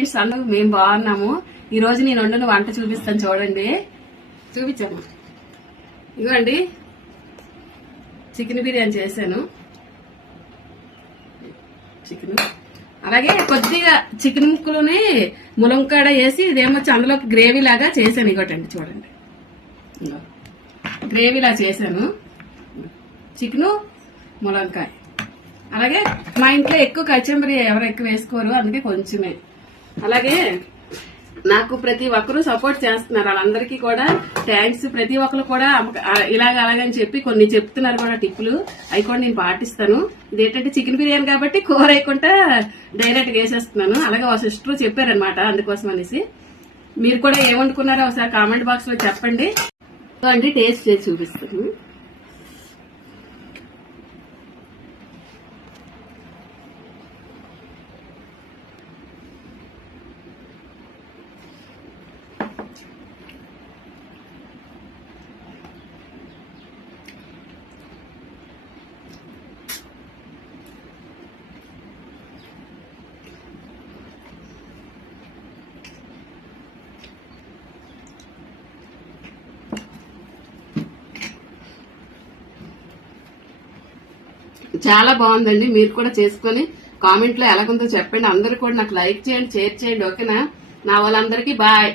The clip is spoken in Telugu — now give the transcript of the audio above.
ఫ్రెండ్స్, అందరూ మేము బాగున్నాము. ఈ రోజు నేను వండిన వంట చూపిస్తాను, చూడండి. చూపించాము. ఇదిగోండి, చికెన్ బిర్యానీ చేశాను. చికెన్ అలాగే కొద్దిగా చికెన్ ముక్కలుని ములంకాడ వేసి ఇదేమో అందులోకి గ్రేవీ లాగా చేశాను. ఇగోటండి చూడండి, గ్రేవీలా చేశాను. చికెను ములంకాయ. అలాగే మా ఇంట్లో ఎక్కువ కచంబరి ఎవరు ఎక్కువ వేసుకోరు, అందుకే కొంచెమే. అలాగే నాకు ప్రతి ఒక్కరూ సపోర్ట్ చేస్తున్నారు, వాళ్ళందరికీ కూడా థ్యాంక్స్. ప్రతి ఒక్కరు కూడా ఇలాగ అలాగని చెప్పి కొన్ని చెప్తున్నారు కూడా టిప్పులు, అవి కూడా నేను పాటిస్తాను. ఇదేంటంటే చికెన్ బిర్యానీ కాబట్టి కూర వేయకుండా డైరెక్ట్ వేసేస్తున్నాను. అలాగే ఒక సిస్టర్ చెప్పారనమాట, అందుకోసం అనేసి. మీరు కూడా ఏమనుకున్నారో ఒకసారి కామెంట్ బాక్స్ లో చెప్పండి. అండి టేస్ట్ చేసి చూపిస్తాను. చాలా బాగుందండి. మీరు కూడా చేసుకుని కామెంట్ లో ఎలాగుందో చెప్పండి. అందరూ కూడా నాకు లైక్ చేయండి, షేర్ చేయండి. ఓకేనా? నా వాళ్ళందరికీ బాయ్.